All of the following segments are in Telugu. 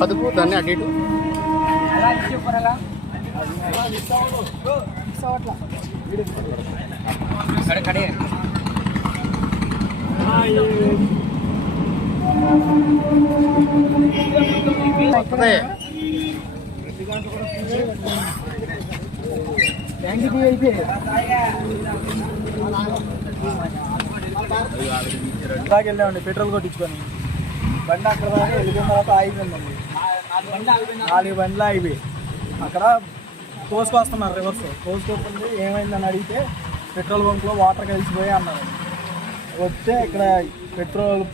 కదుపు దాన్ని అటు ఇటు దాకా వెళ్ళామండి పెట్రోల్ కొట్టించుకొని బండి అక్కడ దాకా వెళ్ళిపోయిన తర్వాత ఆగిపోయిందండి 4 బండ్లు ఆగిపోయి అక్కడ తోసుకొస్తున్నారు రివర్స్ తోసుకొస్తుంది ఏమైందని అడిగితే పెట్రోల్ బంక్లో వాటర్ కలిసిపోయి అన్నారు వస్తే ఇక్కడ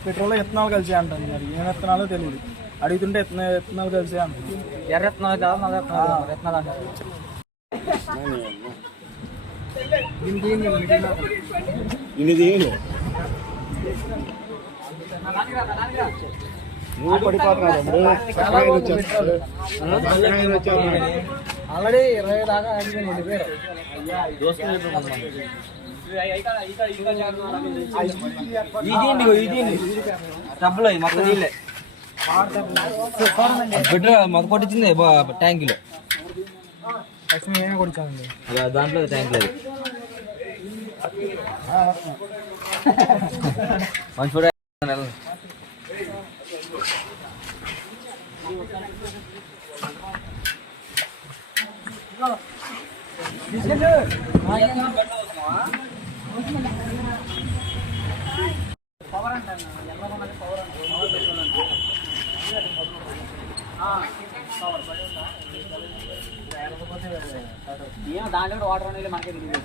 పెట్రోల్ ఇథనాల్ కలిసి అంటారు మరి ఏం ఇథనాలో తెలియదు అడుగుతుంటే ఇథనాల్ కలిసి అంటారు ఎర్ర ఇథనాల్ కాదు నల్ల ఇథనాల్ అంటారు ఆల్రెడీ 20 దాకా అడిగింది పేరు డబ్బులు మొత్తం నీళ్ళే పెట్రోల్ మొత్తం కొట్టించింది ట్యాంకులో ఏమే కొట్టించానండి దాంట్లో ట్యాంక్ లేదు మంచి ఫోటో పవర్ అంటాను పవర్ దాంట్లో వాటర్ అనేది మనకే తెలియదు